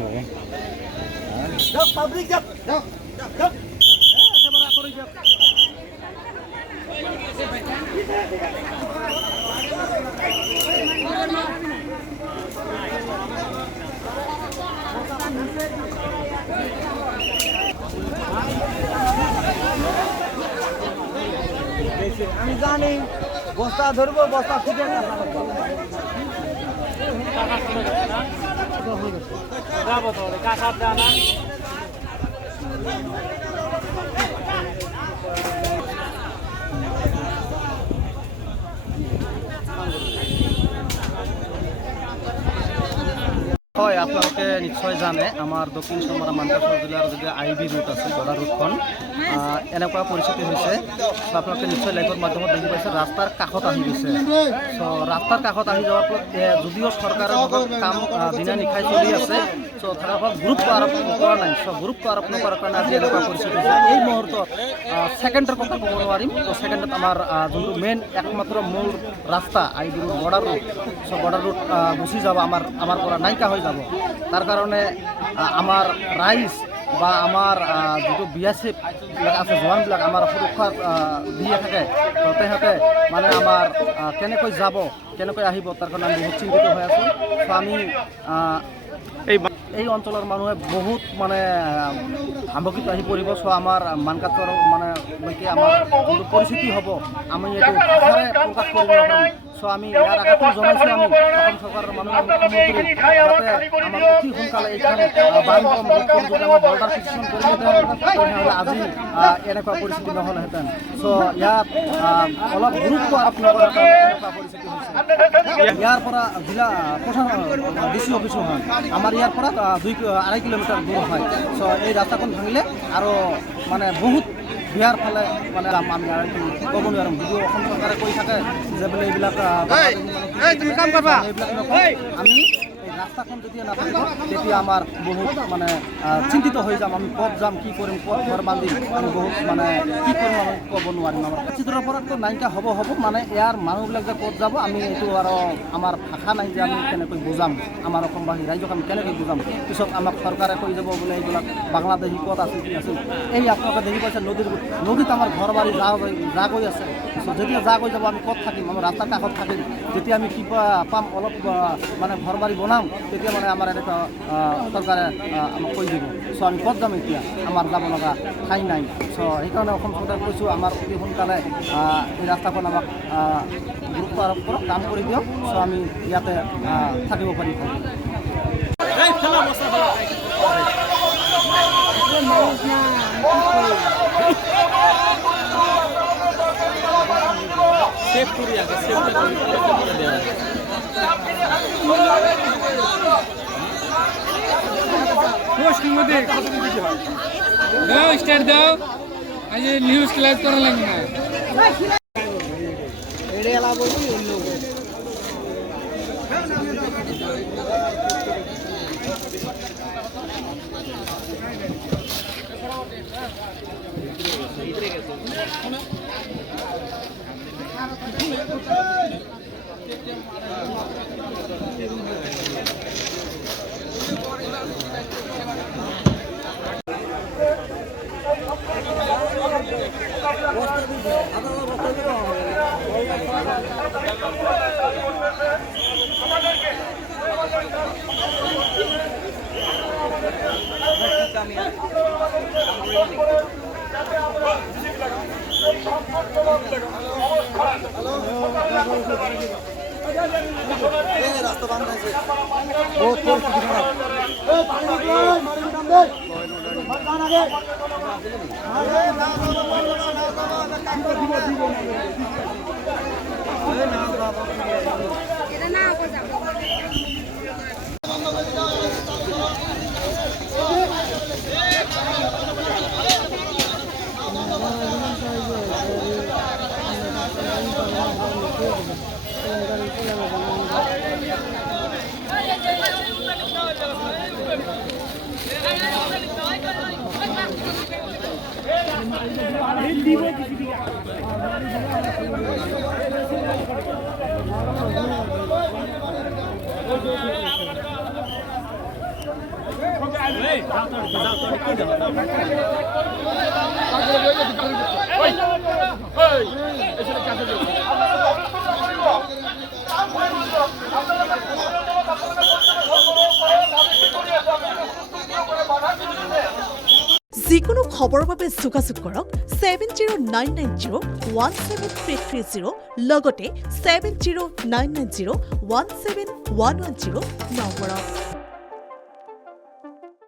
যাবো পাবলিক যাক যাক যাক একেবারে করে যাক আমি জানি বস্তা ধরবো বস্তা থেকে যাবো তো কাকার জানা হয় আপোনালোকে নিশ্চয় জানে আমাৰ দক্ষিণ চমৰা মানকাছৰ জিলাৰ যদি আইবি ৰুট আছে বৰ্ডাৰ ৰুটখন এনেকুৱা পৰিস্থিতি হৈছে আপোনালোকে নিশ্চয় লাইভৰ মাধ্যমত দেখি পাইছে ৰাস্তাৰ কাষত আহি গৈছে চ' ৰাস্তাৰ কাষত আহি যোৱাৰ ফলত যদিও চৰকাৰৰ কাম দিনে নিশাই চলি আছে চ' তাৰ ফলত গুৰুত্ব আৰোপ কৰা নাই চ' গুৰুত্ব আৰোপ নকৰাৰ কাৰণে আজি এনেকুৱা পৰিস্থিতি হৈছে এই মুহূৰ্তত ছেকেণ্ডৰ কথা ক'ব নোৱাৰিম ত' ছেকেণ্ডত আমাৰ যোনটো মেইন একমাত্ৰ মূল ৰাস্তা আইবি ৰুট বৰ্ডাৰ ৰুট চ' বৰ্ডাৰ ৰুট গুচি যাব আমাৰ পৰা নাইকিয়া হৈ যাব তাৰ কাৰণে আমাৰ ৰাইজ বা আমাৰ যিটো BSF আছে জোৱানবিলাক আমাৰ সুৰক্ষা দিয়ে থাকে তো তেহেঁতে মানে আমাৰ কেনেকৈ যাব কেনেকৈ আহিব তাৰ কাৰণে আমি বহুত চিন্তিত হৈ আছোঁ তো আমি এই অঞ্চলৰ মানুহে বহুত মানে ভাবুকিত আহি পৰিব চ' আমাৰ মানকাছৰ মানে আমাৰ যোনটো পৰিস্থিতি হ'ব আমি এইটো ভাষাৰে প্ৰকাশ কৰিব নোৱাৰিম চ' আমি ইয়াৰ আগতো জনাইছোঁ আমি অসম চৰকাৰৰ মানুহে মুখ্যমন্ত্ৰী যাতে আমাৰ অতি সোনকালে এইখন যদি আমাৰ বৰ্ডাৰ ফিক্সন কৰিলেহেঁতেন আজি এনেকুৱা পৰিস্থিতি নহ'লহেঁতেন চ' ইয়াত অলপ গুৰুত্ব আৰোপ নকৰাৰ কাৰণে এনেকুৱা পৰিস্থিতি হৈছে ইয়াৰ পৰা জিলা প্ৰশাসন DC অফিচো হয় আমাৰ ইয়াৰ পৰা 2-2.5 কিলোমিটাৰ দূৰ হয় চ' এই ৰাস্তাখন ভাঙিলে আৰু মানে বহুত বিহাৰ ফালে মানে আমি ক'ব নোৱাৰিম যদিও অসম চৰকাৰে কৈ থাকে যে বোলে এইবিলাক আমি ৰাস্তাখন যেতিয়া নাথাকিব তেতিয়া আমাৰ বহুত মানে চিন্তিত হৈ যাম আমি ক'ত যাম কি কৰিম ক'ত ঘৰ বান্ধিম আমি বহুত মানে কি কৰিম আমি ক'ব নোৱাৰিম আমাৰ চিত্ৰৰ পৰাতো নাইকিয়া হ'ব মানে ইয়াৰ মানুহবিলাক যে ক'ত যাব আমি এইটো আৰু আমাৰ ভাষা নাই যে আমি কেনেকৈ বুজাম আমাৰ অসমবাসী ৰাইজক আমি কেনেকৈ বুজাম পিছত আমাক চৰকাৰে কৈ যাব বোলে এইবিলাক বাংলাদেশী ক'ত আছিল কি আছিল এই আপোনালোকে দেখি পাইছে নদীত আমাৰ ঘৰ বাৰী যা গৈ আছে যেতিয়া যা গৈ যাব আমি ক'ত থাকিম আমাৰ ৰাস্তাৰ কাষত থাকিম যেতিয়া আমি কিবা পাম অলপ মানে ঘৰ বাৰী বনাম তেতিয়া মানে আমাৰ এনেকুৱা চৰকাৰে আমাক কৈ দিব চ' আমি ক'ত যাম এতিয়া আমাৰ যাব লগা ঠাই নাই চ' সেইকাৰণে অসম চৰকাৰে কৈছোঁ আমাৰ অতি সোনকালে এই ৰাস্তাখন আমাক গুৰুত্ব আৰোপ কৰক কাম কৰি দিয়ক চ' আমি ইয়াতে থাকিব পাৰিম সেভ করি আগে সেভটা করে দেওয়া পোস্টের মধ্যে দাও স্টার্ট দাও আজ নিউজ ক্লাস করা লাগবে না এড়ে এলা বলছি অন্য রাস্তা বন্ধ আছে বহুত পরিস্থিতি খারাপ এই পানি নিকল মারি নাম দে মারগান আগে আরে না বাবা এটা না কো যাব যিকোনো খবৰৰ বাবে যোগাযোগ কৰক 7099017330 লগতে 7099017110 নম্বৰত।